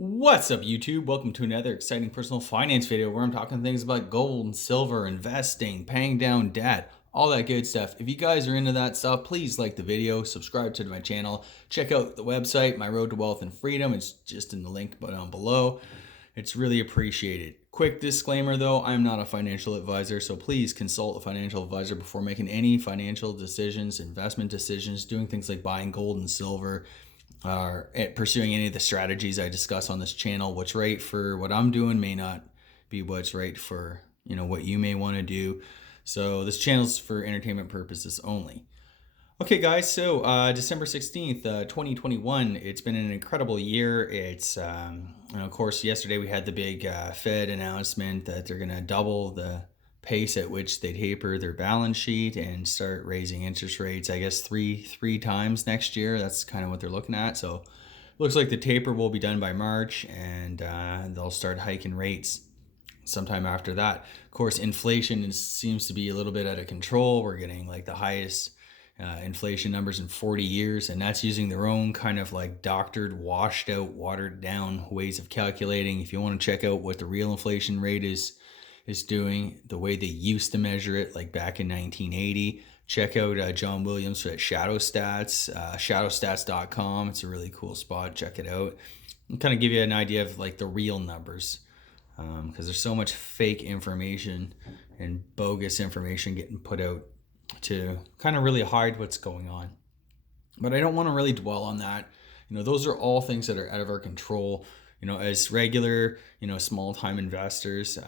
What's up, YouTube? Welcome to another exciting personal finance video where I'm talking things about gold and silver, investing, paying down debt, all that good stuff. If you guys are into that stuff, please like the video, subscribe to my channel, check out the website, My Road to Wealth and Freedom. It's just in the link down below. It's really appreciated. Quick disclaimer though, I'm not a financial advisor, so please consult a financial advisor before making any financial decisions, investment decisions, doing things like buying gold and silver, or pursuing any of the strategies I discuss on this channel. What's right for what I'm doing may not be what's right for what you may want to do. So this channel's for entertainment purposes only. Okay, guys. So December 16th, 2021. It's been an incredible year. It's of course yesterday we had the big Fed announcement that they're going to double the pace at which they taper their balance sheet and start raising interest rates, I guess three times next year. That's kind of what they're looking at. So looks like the taper will be done by March, and they'll start hiking rates sometime after that. Of course, inflation seems to be a little bit out of control. We're getting like the highest inflation numbers in 40 years, and that's using their own kind of like doctored, washed out, watered down ways of calculating. If you want to check out what the real inflation rate is doing, the way they used to measure it, like back in 1980, check out John Williams at Shadow Stats, shadowstats.com. It's a really cool spot. Check it out and kind of give you an idea of like the real numbers, because there's so much fake information and bogus information getting put out to kind of really hide what's going on. But I don't want to really dwell on that. Those are all things that are out of our control. As regular, small time investors,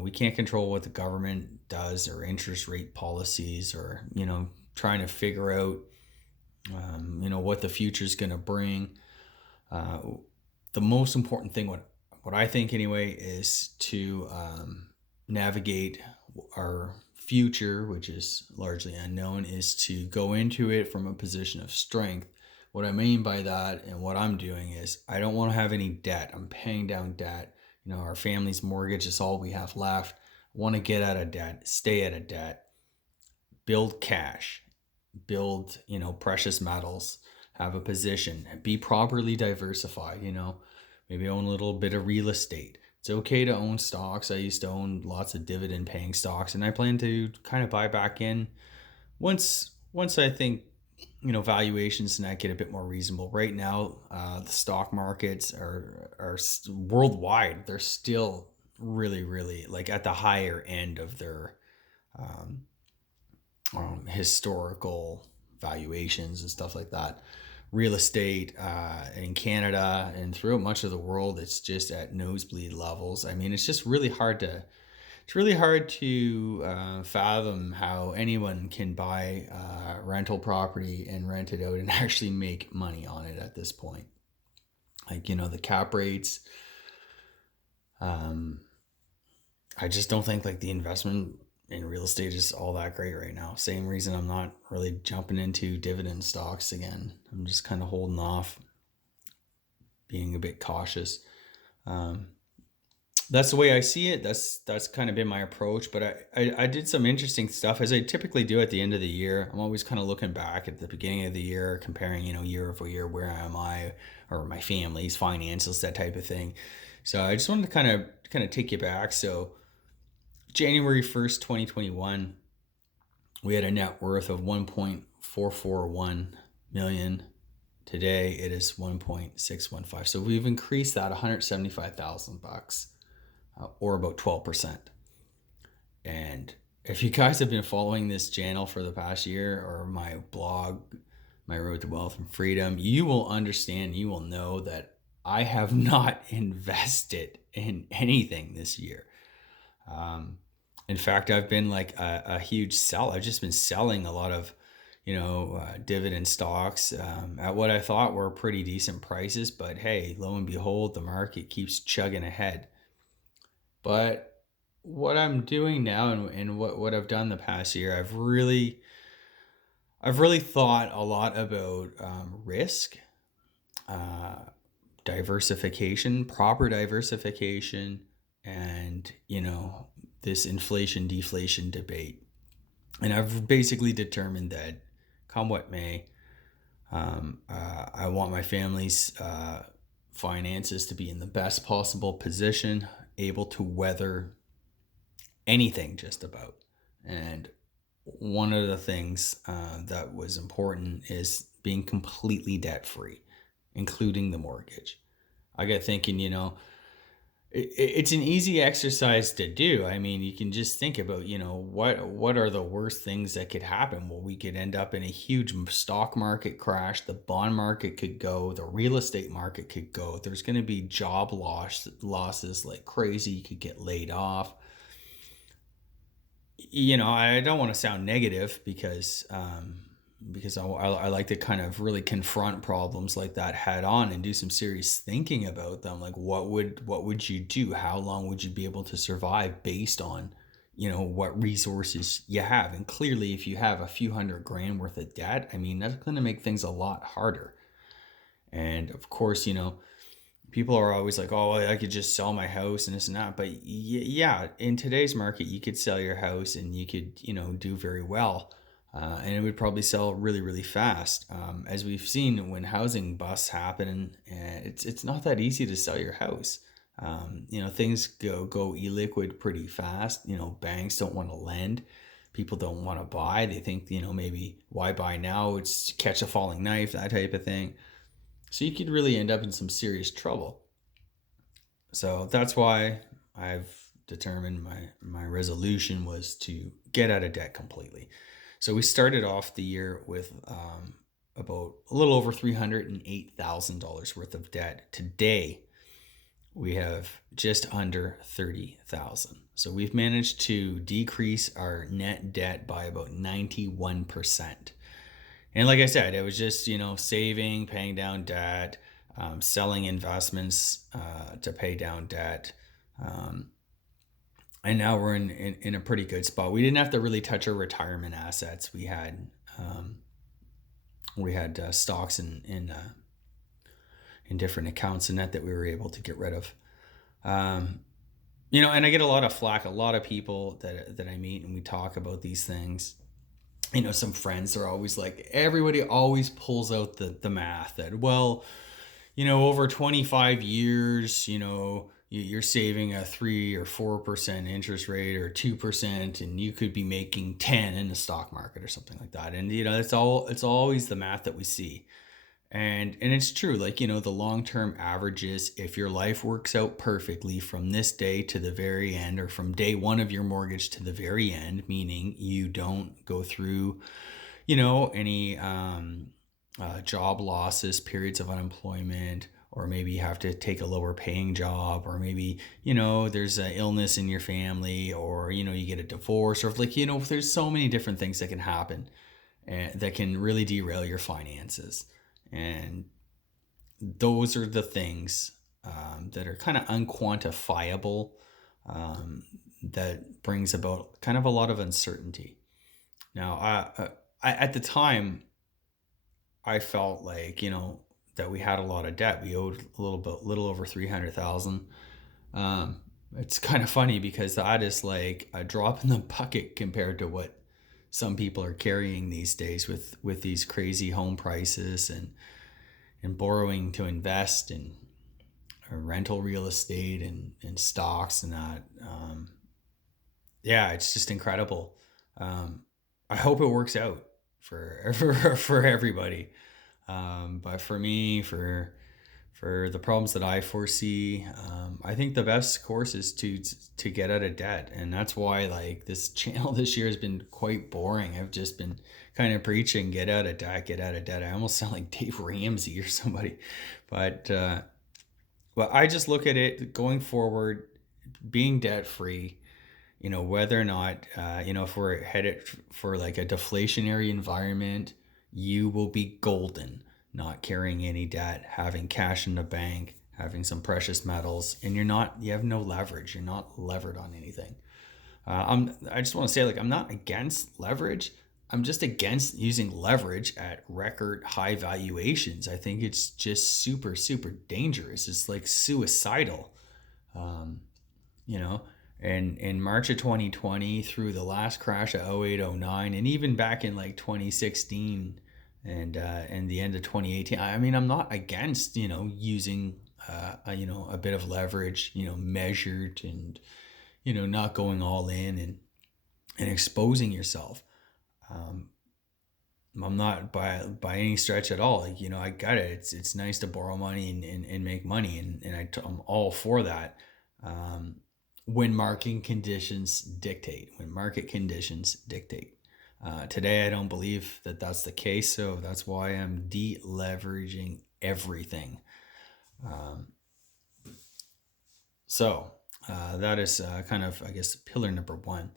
we can't control what the government does or interest rate policies or, trying to figure out, what the future is going to bring. The most important thing, what I think anyway, is to navigate our future, which is largely unknown, is to go into it from a position of strength. What I mean by that and what I'm doing is I don't want to have any debt. I'm paying down debt. Our family's mortgage is all we have left. I want to get out of debt, stay out of debt, build cash, build, precious metals, have a position, be properly diversified, maybe own a little bit of real estate. It's okay to own stocks. I used to own lots of dividend paying stocks, and I plan to kind of buy back in once I think valuations and that get a bit more reasonable. Right now, the stock markets are worldwide. They're still really, really like at the higher end of their historical valuations and stuff like that. Real estate in Canada and throughout much of the world, it's just at nosebleed levels. I mean, it's just really hard to fathom how anyone can buy rental property and rent it out and actually make money on it at this point. Like, the cap rates. I just don't think like the investment in real estate is all that great right now. Same reason I'm not really jumping into dividend stocks again. I'm just kind of holding off, being a bit cautious. That's the way I see it. That's kind of been my approach. But I did some interesting stuff, as I typically do at the end of the year. I'm always kind of looking back at the beginning of the year, comparing, year over year, where am I, or my family's finances, that type of thing. So I just wanted to kind of take you back. So January 1st, 2021, we had a net worth of 1.441 million. Today it is 1.615. So we've increased that $175,000, or about 12%. And if you guys have been following this channel for the past year, or my blog, My Road to Wealth and Freedom, you will understand, you will know that I have not invested in anything this year. In fact, I've been like a huge seller. I've just been selling a lot of, dividend stocks at what I thought were pretty decent prices. But hey, lo and behold, the market keeps chugging ahead. But what I'm doing now, and what I've done the past year, I've really thought a lot about risk, diversification, proper diversification, and this inflation deflation debate. And I've basically determined that, come what may, I want my family's finances to be in the best possible position, able to weather anything just about. And one of the things that was important is being completely debt free, including the mortgage. I got thinking, it's an easy exercise to do. I mean, you can just think about, what are the worst things that could happen? Well, we could end up in a huge stock market crash. The bond market could go. The real estate market could go. There's going to be job losses like crazy. You could get laid off. I don't want to sound negative because I like to kind of really confront problems like that head on and do some serious thinking about them. Like, what would you do? How long would you be able to survive based on, what resources you have? And clearly, if you have a few $100,000 worth of debt, I mean, that's going to make things a lot harder. And of course, people are always like, oh, well, I could just sell my house and this and that. But yeah, in today's market, you could sell your house and you could, do very well. And it would probably sell really, really fast. As we've seen when housing busts happen, it's not that easy to sell your house. Things go illiquid pretty fast. Banks don't want to lend. People don't want to buy. They think, maybe why buy now? It's catch a falling knife, that type of thing. So you could really end up in some serious trouble. So that's why I've determined my resolution was to get out of debt completely. So we started off the year with about a little over $308,000 worth of debt. Today, we have just under $30,000. So we've managed to decrease our net debt by about 91%. And like I said, it was just, saving, paying down debt, selling investments to pay down debt. And now we're in a pretty good spot. We didn't have to really touch our retirement assets. We had stocks in different accounts and that we were able to get rid of. And I get a lot of flack. A lot of people that I meet and we talk about these things. Some friends are always like, everybody always pulls out the math that, well, over 25 years, you're saving a 3 or 4% interest rate or 2%, and you could be making 10 in the stock market or something like that. And, it's always the math that we see. And it's true, like, the long-term averages, if your life works out perfectly from this day to the very end, or from day one of your mortgage to the very end, meaning you don't go through, any job losses, periods of unemployment, or maybe you have to take a lower paying job, or maybe, there's an illness in your family, or, you get a divorce, or there's so many different things that can happen and that can really derail your finances. And those are the things that are kind of unquantifiable, that brings about kind of a lot of uncertainty. Now, I at the time, I felt like, that we had a lot of debt. We owed a little over 300,000. It's kind of funny because that is like a drop in the bucket compared to what some people are carrying these days with these crazy home prices and borrowing to invest in rental real estate and stocks and that. Yeah, it's just incredible. I hope it works out for everybody. But for me, for the problems that I foresee, I think the best course is to get out of debt. And that's why, like, this channel this year has been quite boring. I've just been kind of preaching, get out of debt, get out of debt. I almost sound like Dave Ramsey or somebody, but I just look at it going forward, being debt free, whether or not, if we're headed for like a deflationary environment, you will be golden, not carrying any debt, having cash in the bank, having some precious metals, and you have no leverage. You're not levered on anything. I just want to say, like, I'm not against leverage. I'm just against using leverage at record high valuations. I think it's just super, super dangerous. It's like suicidal. And in March of 2020 through the last crash of 08, 09, and even back in like 2016 and the end of 2018. I mean, I'm not against, using a bit of leverage, measured, and, not going all in and exposing yourself. Um, I'm not by any stretch at all. Like, I got it. It's nice to borrow money and make money. And I'm all for that. Um, when market conditions dictate, today, I don't believe that that's the case. So that's why I'm deleveraging everything. Um, so that is kind of, I guess, pillar number one.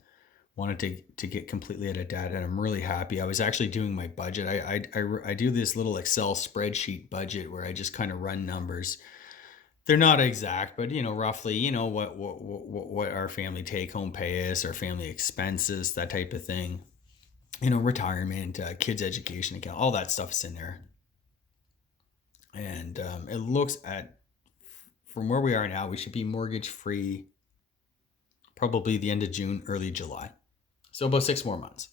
Wanted to get completely out of debt, and I'm really happy. I was actually doing my budget. I do this little Excel spreadsheet budget where I just kind of run numbers. They're not exact, but roughly, what our family take home pay is, our family expenses, that type of thing. Retirement, kids education account, all that stuff is in there. And it looks at, from where we are now, we should be mortgage free probably the end of June, early July. So about 6 more months.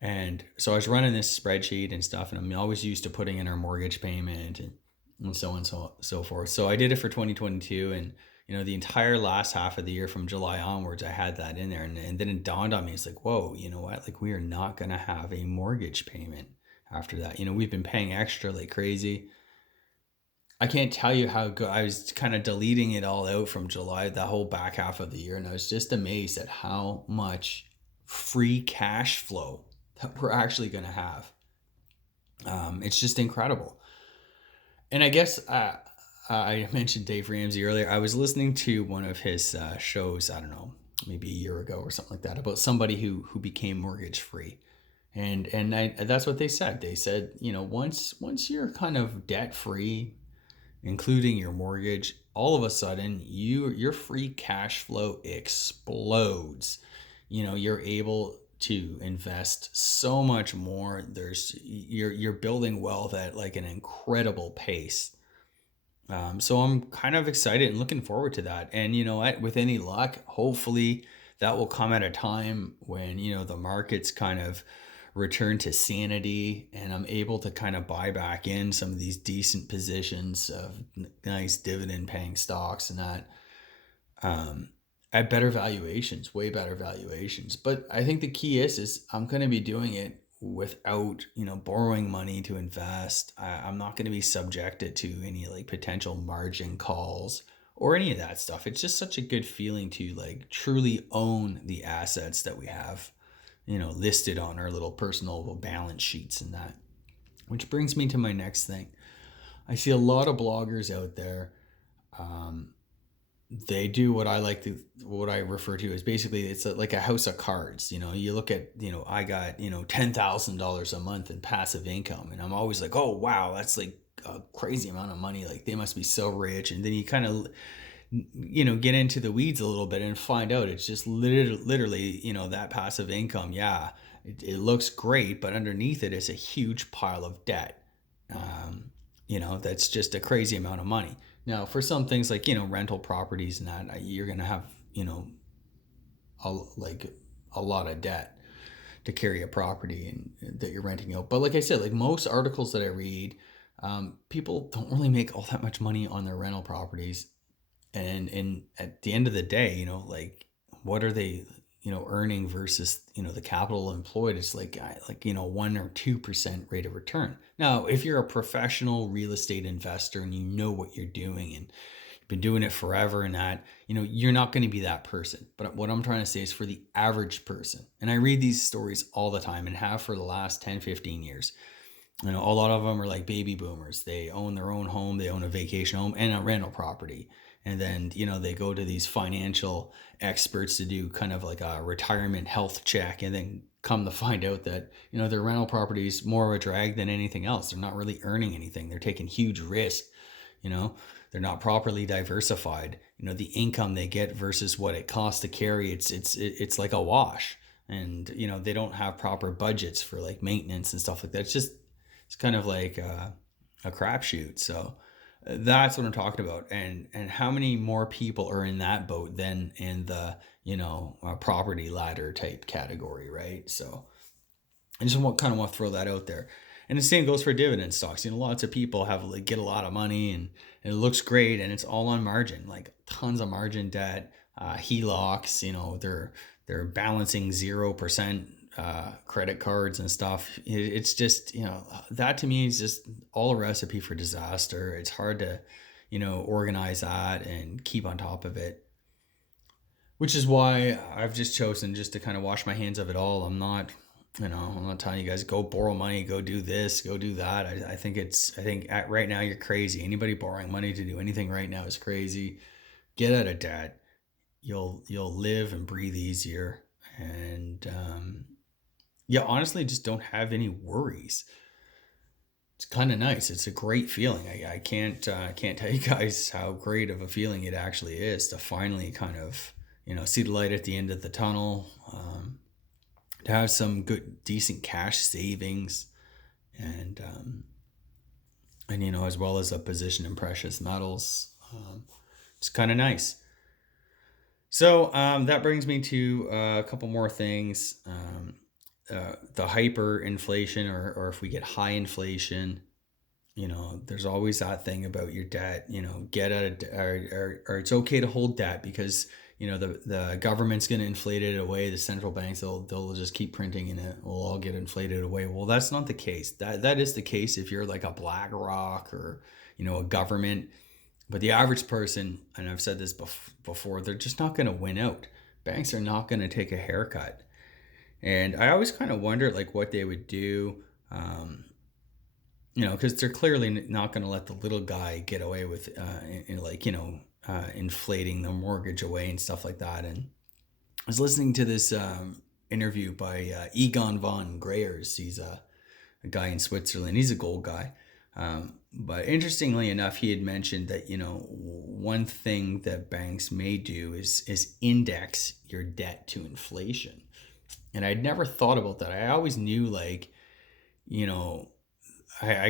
And so I was running this spreadsheet and stuff, and I'm always used to putting in our mortgage payment and so on and so forth. So I did it for 2022, and the entire last half of the year from July onwards, I had that in there. And then it dawned on me, it's like, whoa, you know what? Like, we are not going to have a mortgage payment after that. We've been paying extra like crazy. I can't tell you how good. I was kind of deleting it all out from July, the whole back half of the year, and I was just amazed at how much free cash flow that we're actually going to have. It's just incredible. And I guess I mentioned Dave Ramsey earlier. I was listening to one of his shows, I don't know, maybe a year ago or something like that, about somebody who became mortgage free. And that's what they said. They said, once you're kind of debt free, including your mortgage, all of a sudden your free cash flow explodes. You're able to invest so much more. You're building wealth at like an incredible pace. So I'm kind of excited and looking forward to that. And you know what? With any luck, hopefully that will come at a time when the markets kind of return to sanity, and I'm able to kind of buy back in some of these decent positions of nice dividend paying stocks and that, at better valuations, way better valuations. But I think the key is I'm going to be doing it without borrowing money to invest. I'm not going to be subjected to any like potential margin calls or any of that stuff. It's just such a good feeling to like truly own the assets that we have listed on our little personal balance sheets and that. Which brings me to my next thing. I see a lot of bloggers out there. They do what I refer to as basically it's like a house of cards. You look at, I got, $10,000 a month in passive income. And I'm always like, oh, wow, that's like a crazy amount of money. Like they must be so rich. And then you kind of, get into the weeds a little bit and find out it's just literally, that passive income. Yeah, it looks great, but underneath it is a huge pile of debt. That's just a crazy amount of money. Now, for some things like, rental properties and that, you're going to have, a lot of debt to carry a property and that you're renting out. But like I said, like most articles that I read, people don't really make all that much money on their rental properties. And at the end of the day, like what are they, earning versus, the capital employed? It's like 1 or 2% rate of return. Now, if you're a professional real estate investor and you know what you're doing and you've been doing it forever and that, you're not going to be that person. But what I'm trying to say is for the average person, and I read these stories all the time and have for the last 10, 15 years. A lot of them are like baby boomers. They own their own home, they own a vacation home and a rental property. And then, they go to these financial experts to do kind of like a retirement health check, and then come to find out that, their rental property is more of a drag than anything else. They're not really earning anything. They're taking huge risk. They're not properly diversified. The income they get versus what it costs to carry, it's like a wash. And, they don't have proper budgets for like maintenance and stuff like that. It's kind of like a crapshoot. So that's what I'm talking about. And how many more people are in that boat than in the, property ladder type category, right? So I just want to throw that out there. And the same goes for dividend stocks. Lots of people get a lot of money and it looks great, and it's all on margin, like tons of margin debt, HELOCs. They're balancing 0% credit cards and stuff. It's just, that to me is just all a recipe for disaster. It's hard to, organize that and keep on top of it, which is why I've just chosen just to kind of wash my hands of it all. I'm not telling you guys go borrow money, go do this, go do that. I think right now you're crazy. Anybody borrowing money to do anything right now is crazy. Get out of debt. You'll live and breathe easier, and honestly, just don't have any worries. It's kind of nice. It's a great feeling. I can't tell you guys how great of a feeling it actually is to finally kind of see the light at the end of the tunnel. To have some good, decent cash savings, and as well as a position in precious metals. It's kind of nice. So that brings me to a couple more things. The hyperinflation, or if we get high inflation, there's always that thing about your debt. Get out of, or it's okay to hold debt because the government's going to inflate it away. The central banks, they'll just keep printing and it will all get inflated away. Well, that's not the case. That is the case if you're like a BlackRock or a government. But the average person, and I've said this before, they're just not going to win out. Banks are not going to take a haircut. And I always kind of wondered like what they would do, because they're clearly not going to let the little guy get away with, inflating the mortgage away and stuff like that. And I was listening to this interview by Egon von Greyerz. He's a guy in Switzerland. He's a gold guy. But interestingly enough, he had mentioned that, one thing that banks may do is index your debt to inflation. And I'd never thought about that. I always knew I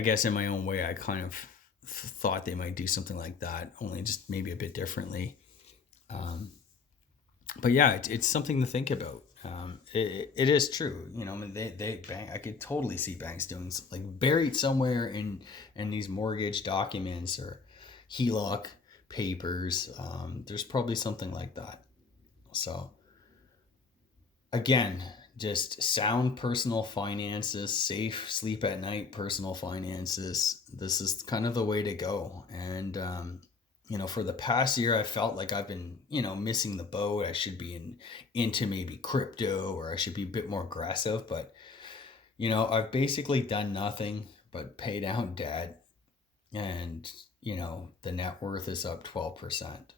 guess in my own way, I kind of thought they might do something like that, only just maybe a bit differently. But yeah, it's something to think about. It is true. I could totally see banks doing like buried somewhere in these mortgage documents or HELOC papers. There's probably something like that. So again, just sound personal finances, safe sleep at night personal finances. This is kind of the way to go. And for the past year, I felt like I've been, missing the boat. I should be into maybe crypto, or I should be a bit more aggressive. But, I've basically done nothing but pay down debt. And, the net worth is up 12%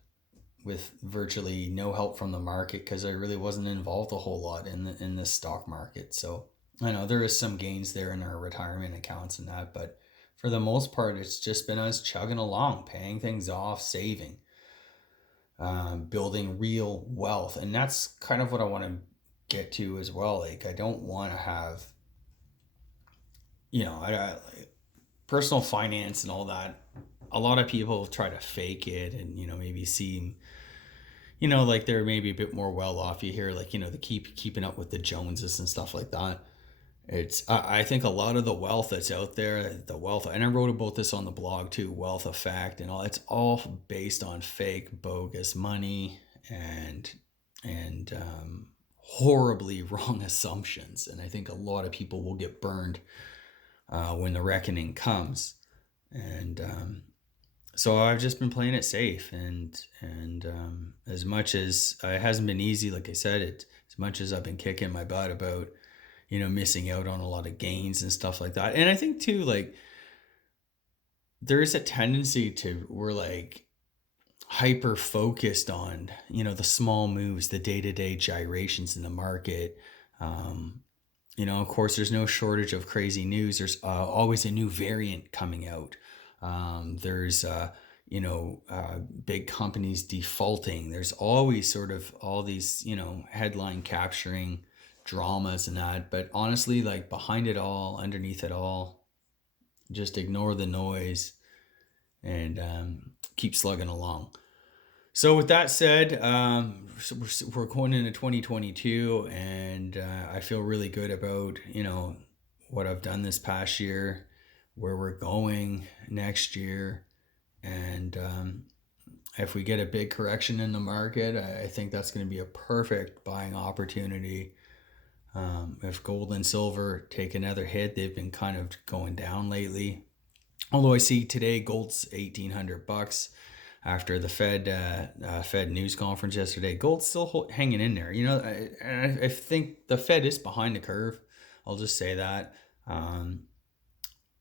with virtually no help from the market because I really wasn't involved a whole lot in the stock market. So I know there is some gains there in our retirement accounts and that, but for the most part, it's just been us chugging along, paying things off, saving, building real wealth. And that's kind of what I want to get to as well. Like, I don't want to have, personal finance and all that. A lot of people try to fake it and, maybe seem, like they're maybe a bit more well off. You hear like, the keeping up with the Joneses and stuff like that. I think a lot of the wealth that's out there, the wealth, and I wrote about this on the blog too, wealth effect and all, it's all based on fake, bogus money and horribly wrong assumptions. And I think a lot of people will get burned when the reckoning comes. And so I've just been playing it safe, and as much as it hasn't been easy, like I said, as much as I've been kicking my butt about missing out on a lot of gains and stuff like that. And I think too, like, there is a tendency to, we're like hyper focused on, the small moves, the day-to-day gyrations in the market. Of course, there's no shortage of crazy news. There's always a new variant coming out. There's, big companies defaulting. There's always sort of all these, headline capturing dramas and that. But honestly, like, behind it all, underneath it all, just ignore the noise and keep slugging along. So with that said, we're going into 2022, and I feel really good about, what I've done this past year, where we're going next year. And if we get a big correction in the market, I think that's going to be a perfect buying opportunity. If gold and silver take another hit, they've been kind of going down lately. Although I see today gold's $1,800 after the Fed news conference yesterday. Gold's still hanging in there. I think the Fed is behind the curve. I'll just say that.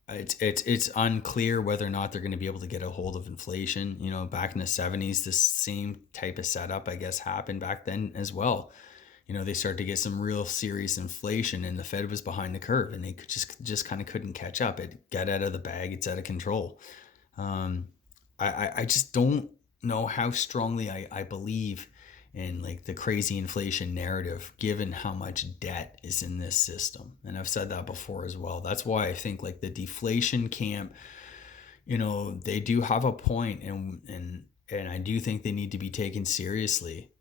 It's unclear whether or not they're going to be able to get a hold of inflation. Back in the 70s, this same type of setup, I guess, happened back then as well. They started to get some real serious inflation, and the Fed was behind the curve, and they could just kind of couldn't catch up. It got out of the bag. It's out of control. I just don't know how strongly I believe in like the crazy inflation narrative, given how much debt is in this system. And I've said that before as well. That's why I think like the deflation camp, they do have a point, and I do think they need to be taken seriously.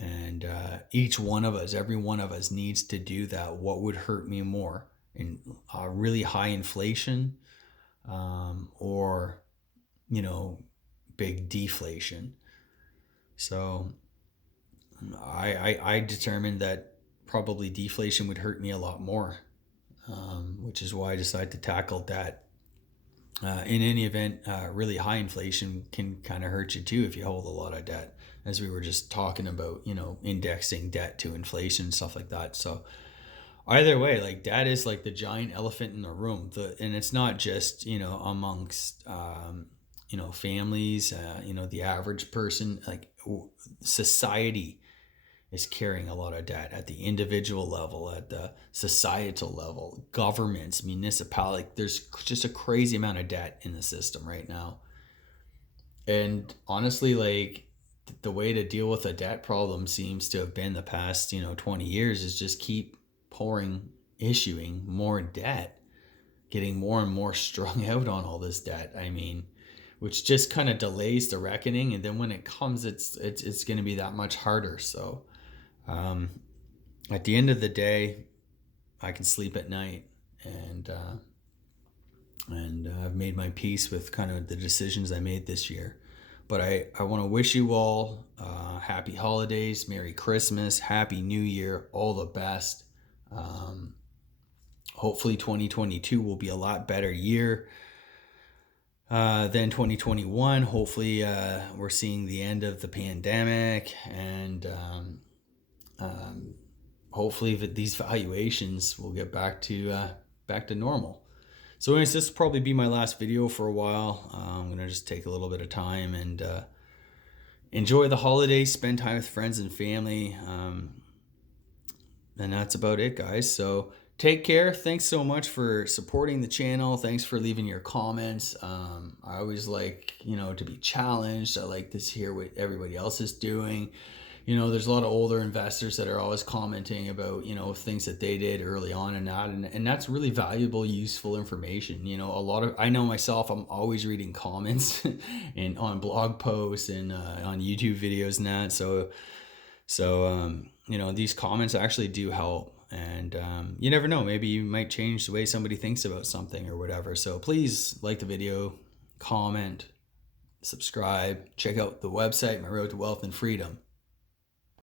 And every one of us needs to do that. What would hurt me more, in really high inflation, or big deflation? So I determined that probably deflation would hurt me a lot more, which is why I decided to tackle debt. In any event, really high inflation can kind of hurt you too if you hold a lot of debt, as we were just talking about, indexing debt to inflation, stuff like that. So either way, like debt is like the giant elephant in the room. And it's not just, amongst, families, the average person, like society is carrying a lot of debt at the individual level, at the societal level, governments, municipality. There's just a crazy amount of debt in the system right now. And honestly, like the way to deal with a debt problem seems to have been the past, 20 years is just keep issuing more debt, getting more and more strung out on all this debt. I mean, which just kind of delays the reckoning. And then when it comes, it's going to be that much harder. So, at the end of the day, I can sleep at night, and I've made my peace with kind of the decisions I made this year. But I want to wish you all happy holidays, Merry Christmas, Happy New Year, all the best. Hopefully 2022 will be a lot better year than 2021. Hopefully we're seeing the end of the pandemic, and hopefully these valuations will get back to normal. So anyways, this will probably be my last video for a while. I'm going to just take a little bit of time and enjoy the holidays, spend time with friends and family. And that's about it, guys. So take care. Thanks so much for supporting the channel. Thanks for leaving your comments. I always like, to be challenged. I like to hear what everybody else is doing. There's a lot of older investors that are always commenting about, things that they did early on and that, and that's really valuable, useful information. I know myself, I'm always reading comments and on blog posts and on YouTube videos and that. So these comments actually do help, and you never know, maybe you might change the way somebody thinks about something or whatever. So please like the video, comment, subscribe, check out the website, My Road to Wealth and Freedom.